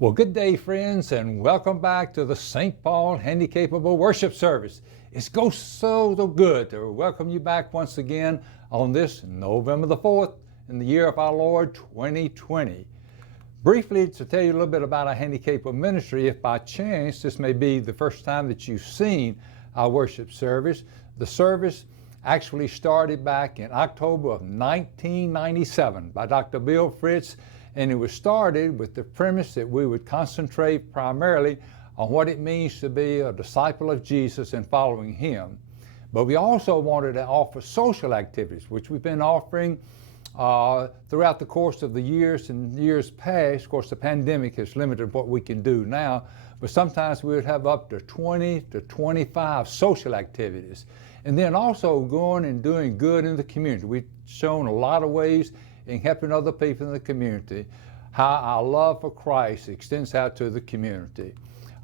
Well, good day, friends, and welcome back to the St. Paul Handicapable Worship Service. It's so good to welcome you back once again on this November the 4th in the year of our Lord 2020. Briefly, to tell you a little bit about our handicapable ministry, if by chance this may be the first time that you've seen our worship service, the service actually started back in October of 1997 by Dr. Bill Fritz. And it was started with the premise that we would concentrate primarily on what it means to be a disciple of Jesus and following him. But we also wanted to offer social activities, which we've been offering throughout the course of the years and years past. Of course, the pandemic has limited what we can do now, but sometimes we would have up to 20 to 25 social activities. And then also going and doing good in the community. We've shown a lot of ways in helping other people in the community, how our love for Christ extends out to the community.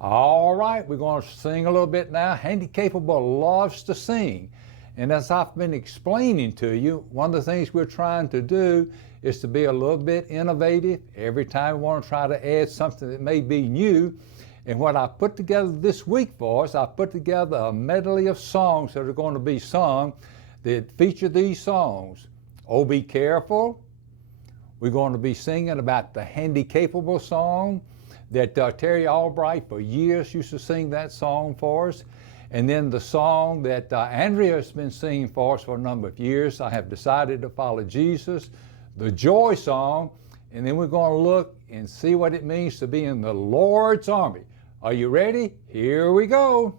All right, we're going to sing a little bit now. Handicapable loves to sing. And as I've been explaining to you, one of the things we're trying to do is to be a little bit innovative. Every time we want to try to add something that may be new. And what I put together this week for us, I put together a medley of songs that are going to be sung that feature these songs. Oh, Be Careful. We're going to be singing about the Handicapable song that Terry Albright for years used to sing that song for us. And then the song that Andrea has been singing for us for a number of years, I Have Decided to Follow Jesus, the Joy song. And then we're going to look and see what it means to be in the Lord's army. Are you ready? Here we go.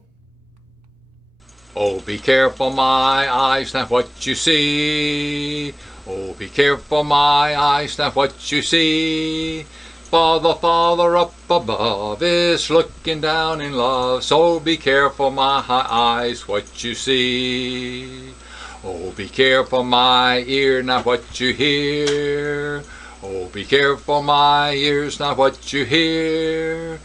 Oh, be careful, my eyes, not what you see. Oh, be careful, my eyes, not what you see. For the Father up above is looking down in love. So be careful, my eyes, what you see. Oh, be careful, my ear, not what you hear. Oh, be careful, my ears, not what you hear.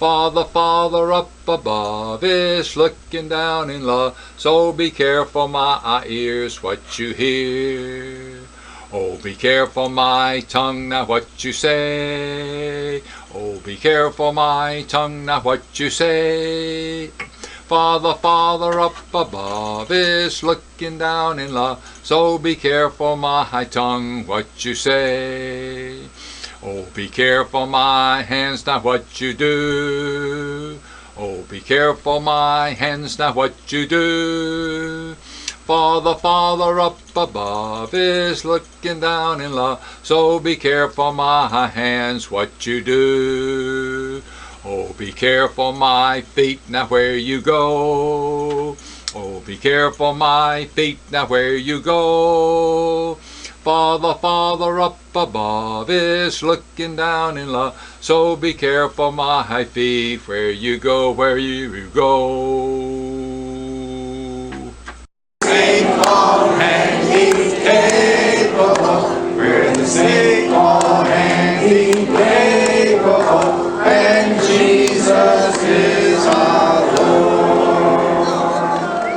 For the Father up above is looking down in love. So be careful, my ears, what you hear. Oh, be careful, my tongue, not what you say. Oh, be careful, my tongue, not what you say. For the Father up above is looking down in love. So be careful, my tongue, what you say. Oh, be careful, my hands, not what you do. Oh, be careful, my hands, not what you do. For the Father up above is looking down in love. So be careful, my hands, what you do. Oh, be careful, my feet, not where you go. Oh, be careful, my feet, not where you go. For the Father up above is looking down in love. So be careful, my feet, where you go, where you go. St. Paul handicapable, we're the St. Paul handicapable, and Jesus is our Lord.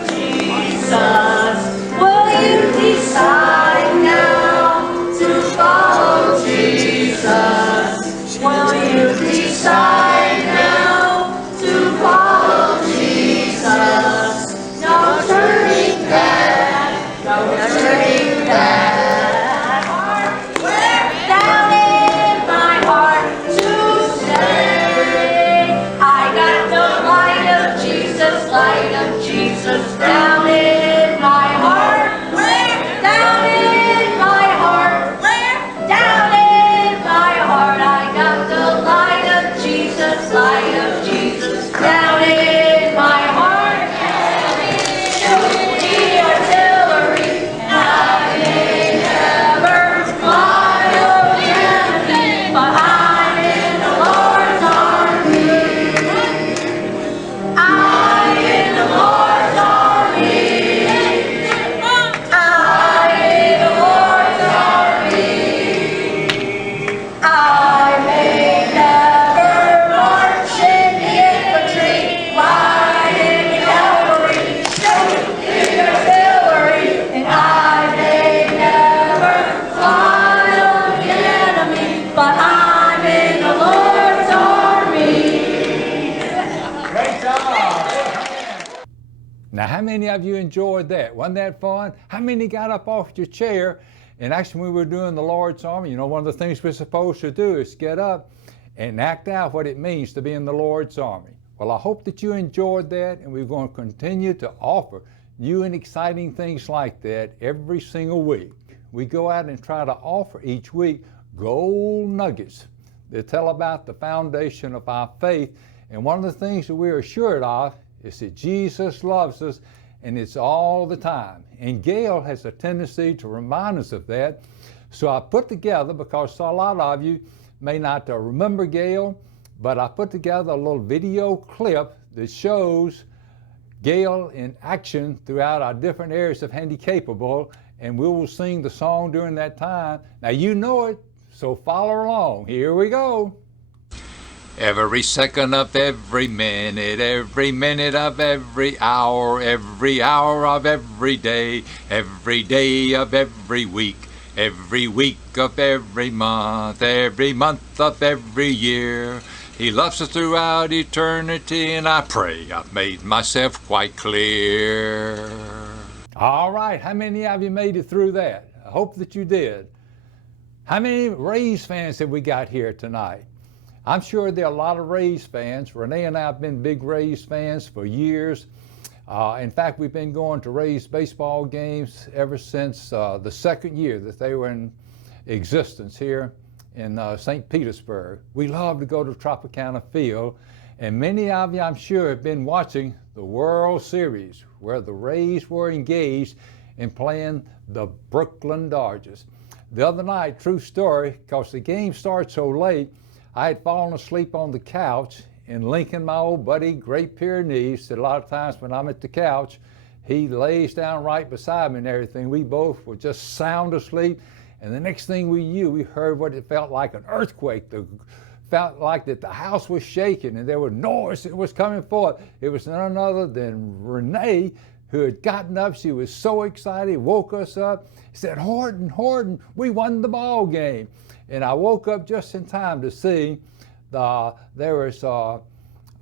Jesus, will you decide now to follow Jesus? Will you decide now to follow Jesus? how many of you enjoyed that? Wasn't that fun? How many got up off your chair? And actually, when we were doing the Lord's Army, you know, one of the things we're supposed to do is get up and act out what it means to be in the Lord's Army. Well, I hope that you enjoyed that, and we're going to continue to offer new and exciting things like that every single week. We go out and try to offer each week gold nuggets that tell about the foundation of our faith. And one of the things that we're assured of is that Jesus loves us, and it's all the time. And Gail has a tendency to remind us of that. So I put together, because a lot of you may not remember Gail, but I put together a little video clip that shows Gail in action throughout our different areas of Handicapable, and we will sing the song during that time. Now you know it, so follow along. Here we go. Every second of every minute of every hour of every day of every week of every month of every year. He loves us throughout eternity, and I pray I've made myself quite clear. All right, how many of you made it through that? I hope that you did. How many Rays fans have we got here tonight? I'm sure there are a lot of Rays fans. Renee and I have been big Rays fans for years. In fact, we've been going to Rays baseball games ever since the second year that they were in existence here in St. Petersburg. We love to go to Tropicana Field, and many of you, I'm sure, have been watching the World Series, where the Rays were engaged in playing the Brooklyn Dodgers. The other night, true story, because the game started so late, I had fallen asleep on the couch, and Lincoln, my old buddy, Great Pyrenees, said a lot of times when I'm at the couch, he lays down right beside me and everything. We both were just sound asleep, and the next thing we knew, we heard what it felt like an earthquake. Felt like that the house was shaking, and there was noise that was coming forth. It was none other than Renee, who had gotten up. She was so excited, woke us up, said, Horton, we won the ball game. And I woke up just in time to see there was a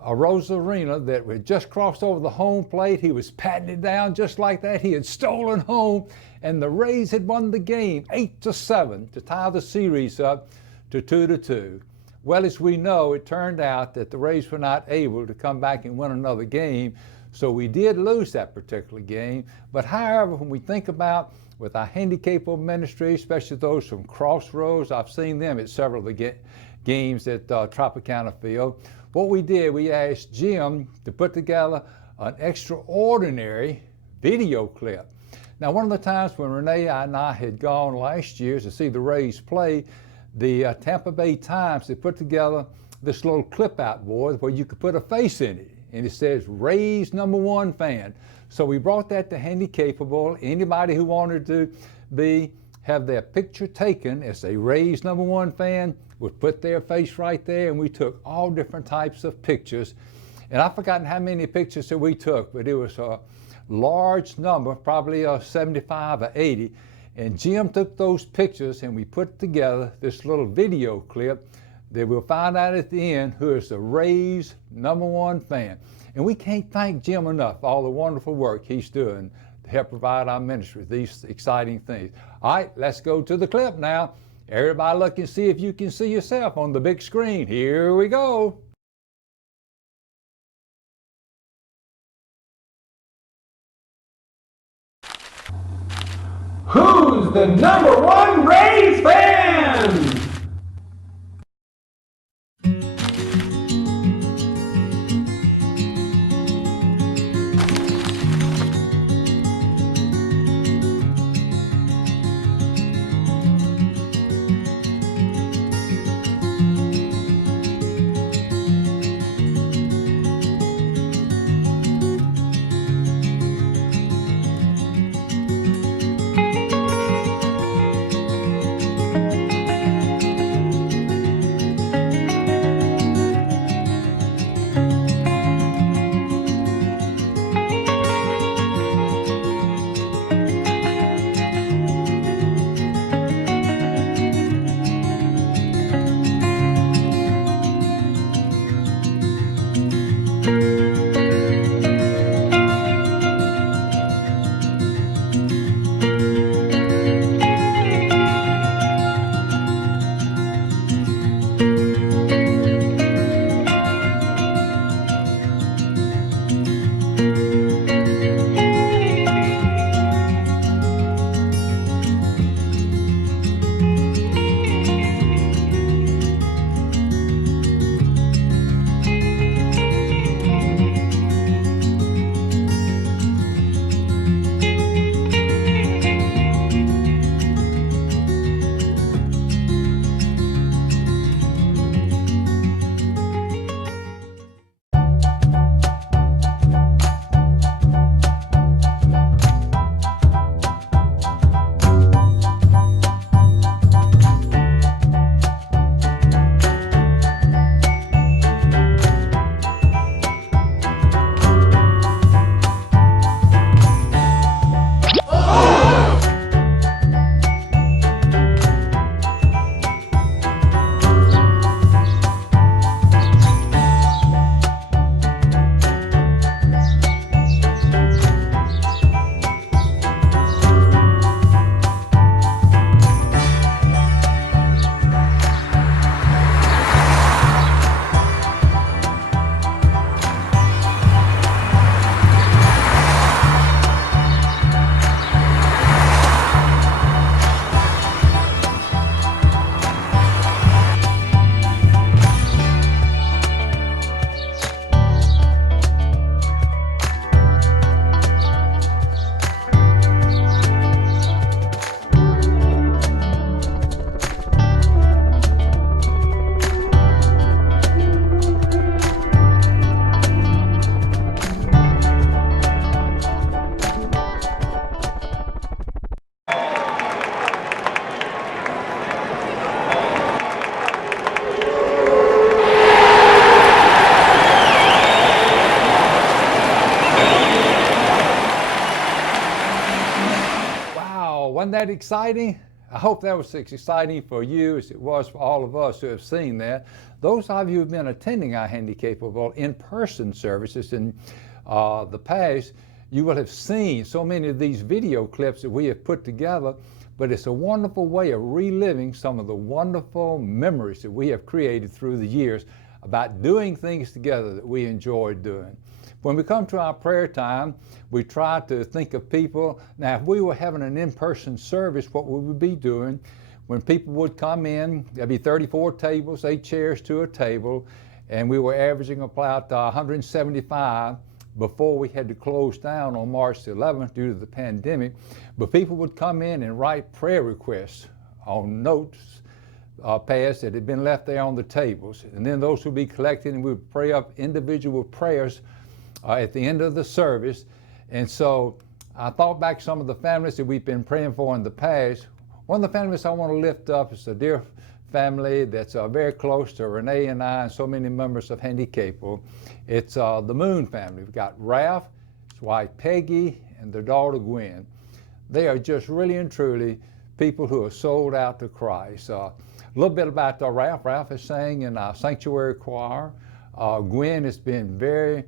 Rosarina that had just crossed over the home plate. He was patting it down just like that. He had stolen home, and the Rays had won the game 8-7 to tie the series up to 2-2. Well, as we know, it turned out that the Rays were not able to come back and win another game, so we did lose that particular game. But however, when we think about with our Handicapable ministry, especially those from Crossroads, I've seen them at several of the games at Tropicana Field. What we did, we asked Jim to put together an extraordinary video clip. Now, one of the times when Renee and I had gone last year to see the Rays play, the Tampa Bay Times had put together this little clip out board where you could put a face in it, and it says Rays #1 fan. So we brought that to Handicapable. Anybody who wanted to have their picture taken as a Rays #1 fan would put their face right there, and we took all different types of pictures. And I've forgotten how many pictures that we took, but it was a large number, probably 75 or 80. And Jim took those pictures, and we put together this little video clip that we'll find out at the end who is the Rays #1 fan. And we can't thank Jim enough for all the wonderful work he's doing to help provide our ministry with these exciting things. All right, let's go to the clip now. Everybody look and see if you can see yourself on the big screen. Here we go. Who's the #1 Rays fan? Wasn't that exciting? I hope that was as exciting for you as it was for all of us who have seen that. Those of you who have been attending our Handicapable in-person services in the past, you will have seen so many of these video clips that we have put together, but it's a wonderful way of reliving some of the wonderful memories that we have created through the years about doing things together that we enjoyed doing. When we come to our prayer time, we try to think of people. Now, if we were having an in-person service, what we would be doing, when people would come in, there'd be 34 tables, 8 chairs to a table, and we were averaging about 175 before we had to close down on March the 11th due to the pandemic. But people would come in and write prayer requests on notes pads that had been left there on the tables. And then those would be collected and we would pray up individual prayers at the end of the service. And so I thought back some of the families that we've been praying for in the past. One of the families I want to lift up is a dear family that's very close to Renee and I and so many members of Handicapable. It's the Moon family. We've got Ralph, his wife Peggy, and their daughter Gwen. They are just really and truly people who are sold out to Christ. A little bit about Ralph. Ralph is sang in our sanctuary choir. Gwen has been very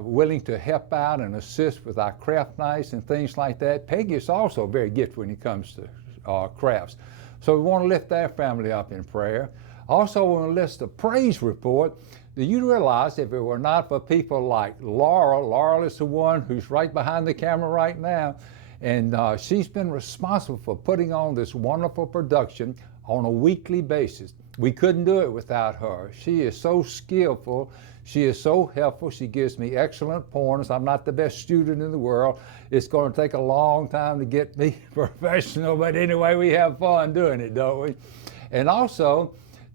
willing to help out and assist with our craft nights and things like that. Peggy is also very gifted when it comes to crafts. So we want to lift that family up in prayer. Also, we want to list a praise report. Do you realize if it were not for people like Laurel is the one who's right behind the camera right now, and she's been responsible for putting on this wonderful production on a weekly basis. We couldn't do it without her. She is so skillful. She is so helpful. She gives me excellent pointers. I'm not the best student in the world. It's going to take a long time to get me professional, but anyway, we have fun doing it, don't we? And also,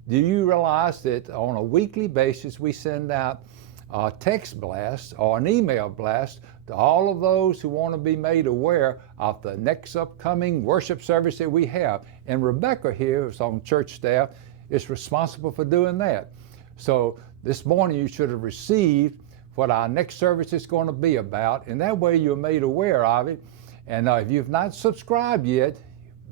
do you realize that on a weekly basis, we send out a text blast or an email blast to all of those who want to be made aware of the next upcoming worship service that we have. And Rebecca here, who's on church staff, is responsible for doing that. So this morning you should have received what our next service is going to be about, and that way you're made aware of it. And if you've not subscribed yet,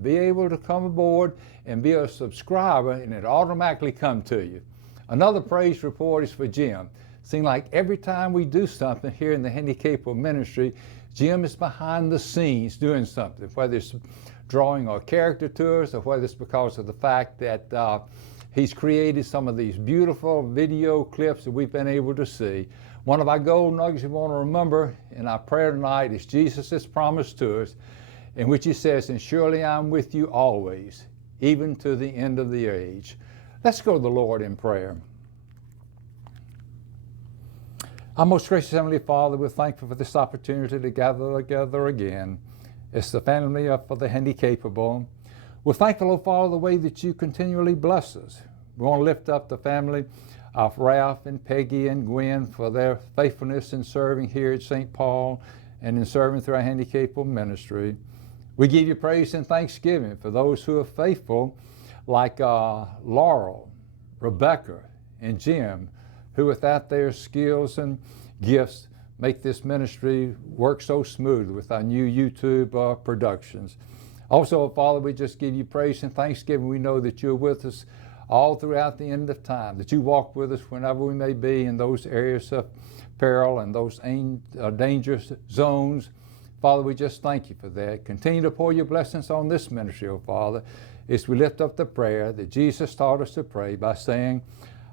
be able to come aboard and be a subscriber, and it automatically come to you. Another praise report is for Jim. Seems like every time we do something here in the Handicapable ministry, Jim is behind the scenes doing something, whether it's drawing a character to us or whether it's because of the fact that he's created some of these beautiful video clips that we've been able to see. One of our gold nuggets we want to remember in our prayer tonight is Jesus' promise to us, in which he says, "And surely I'm with you always, even to the end of the age." Let's go to the Lord in prayer. Our most gracious Heavenly Father, we're thankful for this opportunity to gather together again. It's the family for the Handicapable. We're thankful, oh Father, the way that you continually bless us. We want to lift up the family of Ralph and Peggy and Gwen for their faithfulness in serving here at St. Paul and in serving through our Handicapable ministry. We give you praise and thanksgiving for those who are faithful, like Laurel, Rebecca, and Jim, who without their skills and gifts make this ministry work so smooth with our new YouTube productions. Also, Father, we just give you praise and thanksgiving. We know that you're with us all throughout the end of time, that you walk with us whenever we may be in those areas of peril and those dangerous zones. Father, we just thank you for that. Continue to pour your blessings on this ministry, oh Father, as we lift up the prayer that Jesus taught us to pray by saying,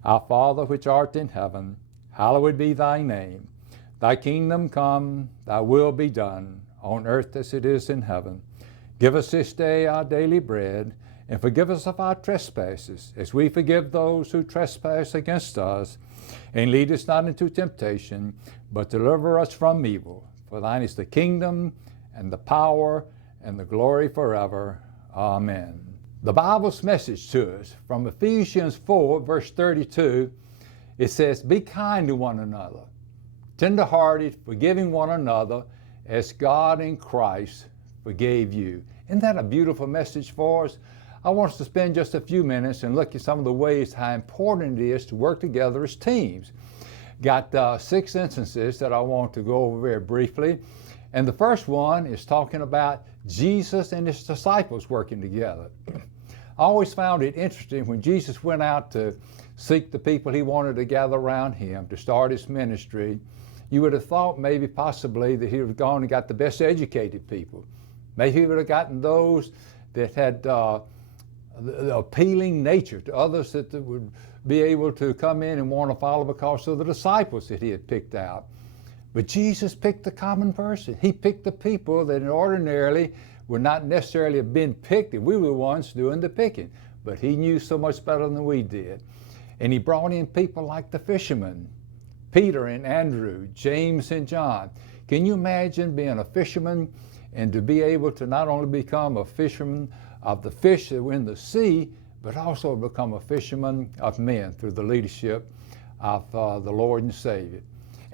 "Our Father which art in heaven, hallowed be thy name. Thy kingdom come, thy will be done, on earth as it is in heaven. Give us this day our daily bread, and forgive us of our trespasses, as we forgive those who trespass against us. And lead us not into temptation, but deliver us from evil. For thine is the kingdom, and the power, and the glory forever. Amen." The Bible's message to us from Ephesians 4, verse 32, it says, "Be kind to one another, tender-hearted, forgiving one another, as God in Christ forgave you." Isn't that a beautiful message for us? I want us to spend just a few minutes and look at some of the ways how important it is to work together as teams. Got 6 instances that I want to go over very briefly. And the first one is talking about Jesus and his disciples working together. I always found it interesting when Jesus went out to seek the people he wanted to gather around him to start his ministry. You would have thought maybe possibly that he would have gone and got the best educated people. Maybe he would have gotten those that had the appealing nature to others that would be able to come in and want to follow because of the disciples that he had picked out. But Jesus picked the common person. He picked the people that ordinarily would not necessarily have been picked if we were the ones doing the picking. But he knew so much better than we did. And he brought in people like the fishermen, Peter and Andrew, James and John. Can you imagine being a fisherman and to be able to not only become a fisherman of the fish that were in the sea, but also become a fisherman of men through the leadership of the Lord and Savior?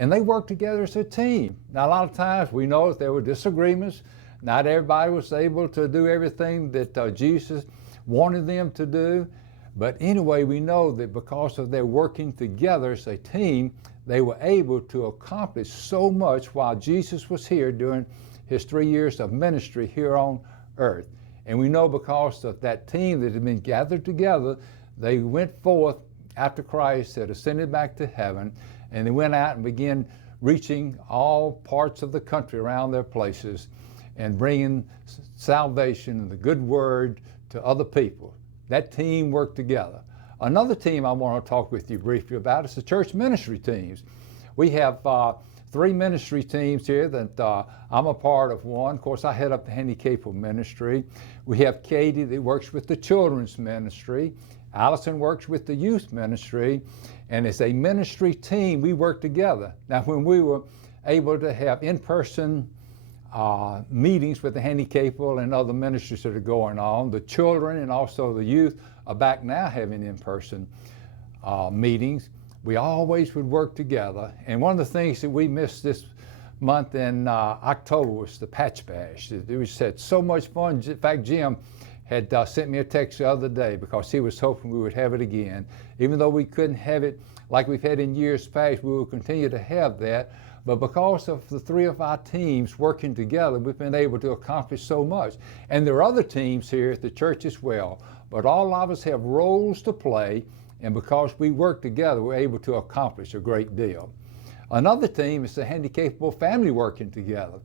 And they worked together as a team. Now, a lot of times we know that there were disagreements. Not everybody was able to do everything that Jesus wanted them to do. But anyway, we know that because of their working together as a team, they were able to accomplish so much while Jesus was here during his 3 years of ministry here on earth. And we know because of that team that had been gathered together, they went forth after Christ had ascended back to heaven, and they went out and began reaching all parts of the country around their places and bringing salvation and the good word to other people. That team worked together. Another team I want to talk with you briefly about is the church ministry teams. We have 3 ministry teams here that I'm a part of one. Of course, I head up the Handicapable ministry. We have Katie that works with the children's ministry. Allison works with the youth ministry. And as a ministry team, we work together. Now, when we were able to have in-person meetings with the Handicapable and other ministries that are going on, the children and also the youth are back now having in-person meetings. We always would work together. And one of the things that we missed this month in October was the Patch Bash. It was had so much fun. In fact, Jim had sent me a text the other day because he was hoping we would have it again. Even though we couldn't have it like we've had in years past, we will continue to have that. But because of the 3 of our teams working together, we've been able to accomplish so much. And there are other teams here at the church as well. But all of us have roles to play, and because we work together, we're able to accomplish a great deal. Another team is the Handicapable family working together.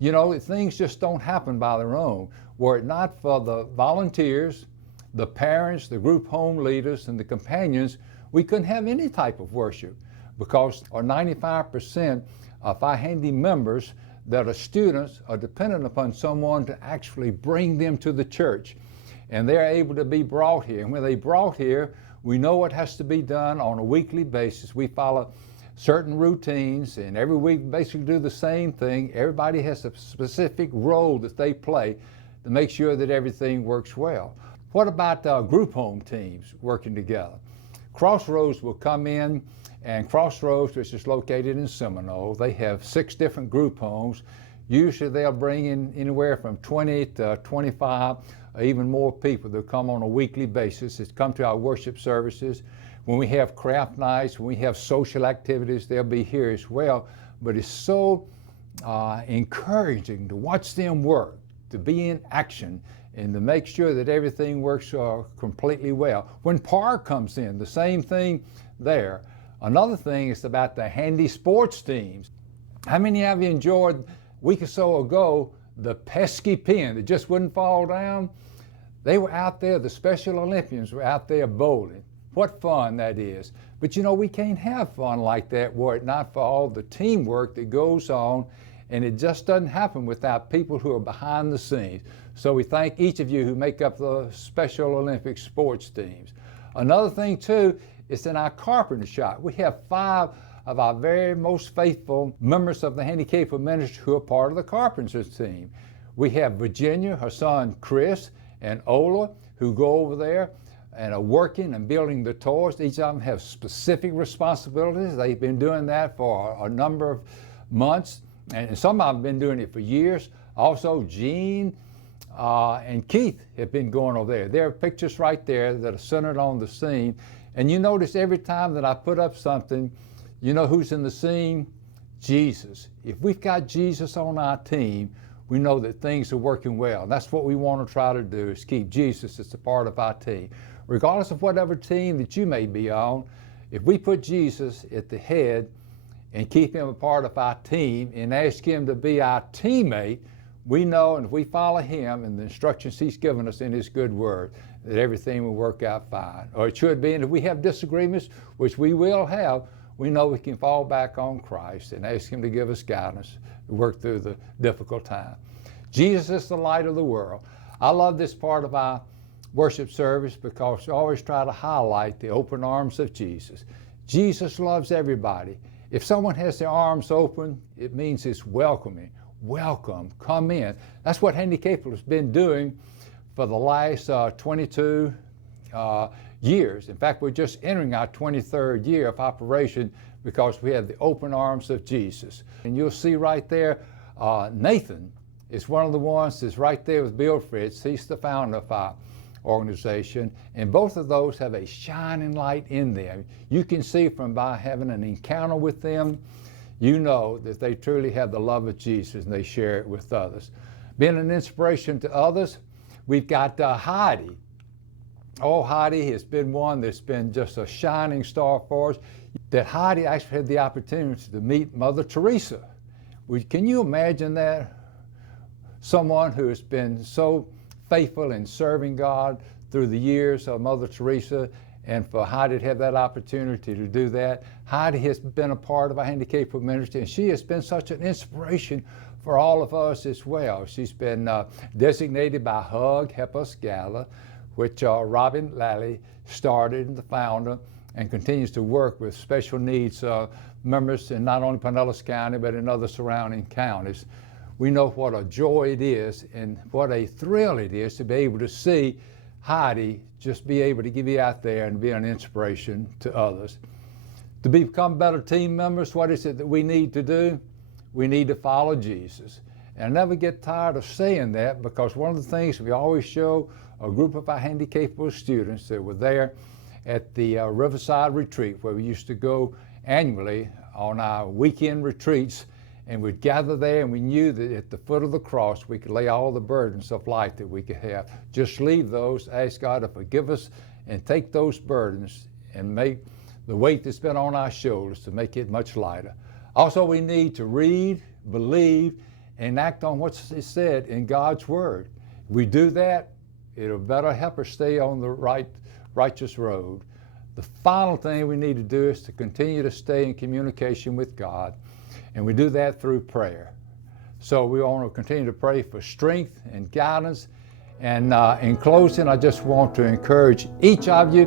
You know, things just don't happen by their own. Were it not for the volunteers, the parents, the group home leaders, and the companions, we couldn't have any type of worship, because our 95% of our handy members that are students are dependent upon someone to actually bring them to the church. And they're able to be brought here. And when they brought here, we know what has to be done on a weekly basis. We follow certain routines, and every week basically do the same thing. Everybody has a specific role that they play to make sure that everything works well. What about group home teams working together? Crossroads will come in, and Crossroads, which is located in Seminole, they have 6 different group homes. Usually they'll bring in anywhere from 20 to 25 or even more people that come on a weekly basis that come to our worship services. When we have craft nights, when we have social activities, they'll be here as well. But it's so encouraging to watch them work, to be in action, and to make sure that everything works completely well. When PAR comes in, the same thing there. Another thing is about the handy sports teams. How many of you enjoyed a week or so ago the pesky pin that just wouldn't fall down? They were out there, the Special Olympians were out there bowling. What fun that is. But you know, we can't have fun like that were it not for all the teamwork that goes on, and it just doesn't happen without people who are behind the scenes. So we thank each of you who make up the Special Olympic sports teams. Another thing too is in our carpenter shop. We have 5 of our very most faithful members of the Handicapable ministry who are part of the carpenters team. We have Virginia, her son Chris, and Ola, who go over there and are working and building the toys. Each of them have specific responsibilities. They've been doing that for a number of months, and some of them have been doing it for years. Also, Jean and Keith have been going over there. There are pictures right there that are centered on the scene. And you notice every time that I put up something, you know who's in the scene? Jesus. If we've got Jesus on our team, we know that things are working well. And that's what we want to try to do, is keep Jesus as a part of our team. Regardless of whatever team that you may be on, if we put Jesus at the head and keep him a part of our team and ask him to be our teammate, we know, and if we follow him and the instructions he's given us in his good word, that everything will work out fine. Or it should be, and if we have disagreements, which we will have, we know we can fall back on Christ and ask him to give us guidance to work through the difficult time. Jesus is the light of the world. I love this part of our worship service because we always try to highlight the open arms of Jesus. Jesus loves everybody. If someone has their arms open, it means it's welcoming. Welcome, come in. That's what Handicapable has been doing for the last 22 years. In fact, we're just entering our 23rd year of operation because we have the open arms of Jesus. And you'll see right there, Nathan is one of the ones that's right there with Bill Fritz. He's the founder of our organization, and both of those have a shining light in them. You can see from by having an encounter with them, you know that they truly have the love of Jesus and they share it with others. Being an inspiration to others, we've got Heidi. Oh, Heidi has been one that's been just a shining star for us. That Heidi actually had the opportunity to meet Mother Teresa. Can you imagine that? Someone who has been so faithful in serving God through the years of Mother Teresa, and for Heidi to have that opportunity to do that. Heidi has been a part of our Handicapable ministry, and she has been such an inspiration for all of us as well. She's been designated by HUG, Help Us Gala, which Robin Lally started and the founder, and continues to work with special needs members in not only Pinellas County, but in other surrounding counties. We know what a joy it is and what a thrill it is to be able to see Heidi just be able to get out there and be an inspiration to others. To become better team members, what is it that we need to do? We need to follow Jesus. And I never get tired of saying that, because one of the things we always show a group of our Handicapable students that were there at the Riverside Retreat, where we used to go annually on our weekend retreats, and we'd gather there, and we knew that at the foot of the cross we could lay all the burdens of life that we could have. Just leave those, ask God to forgive us, and take those burdens and make the weight that's been on our shoulders to make it much lighter. Also, we need to read, believe, and act on what's said in God's Word. If we do that, it'll better help us stay on the righteous road. The final thing we need to do is to continue to stay in communication with God. And we do that through prayer. So we want to continue to pray for strength and guidance. And in closing, I just want to encourage each of you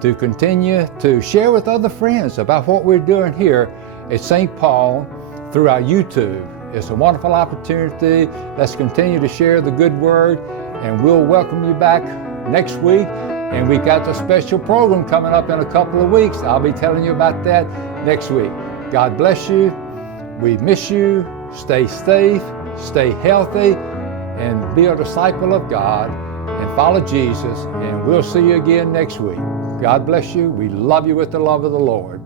to continue to share with other friends about what we're doing here at St. Paul through our YouTube. It's a wonderful opportunity. Let's continue to share the good word, and we'll welcome you back next week. And we've got a special program coming up in a couple of weeks. I'll be telling you about that next week. God bless you. We miss you. Stay safe, stay healthy, and be a disciple of God and follow Jesus. And we'll see you again next week. God bless you. We love you with the love of the Lord.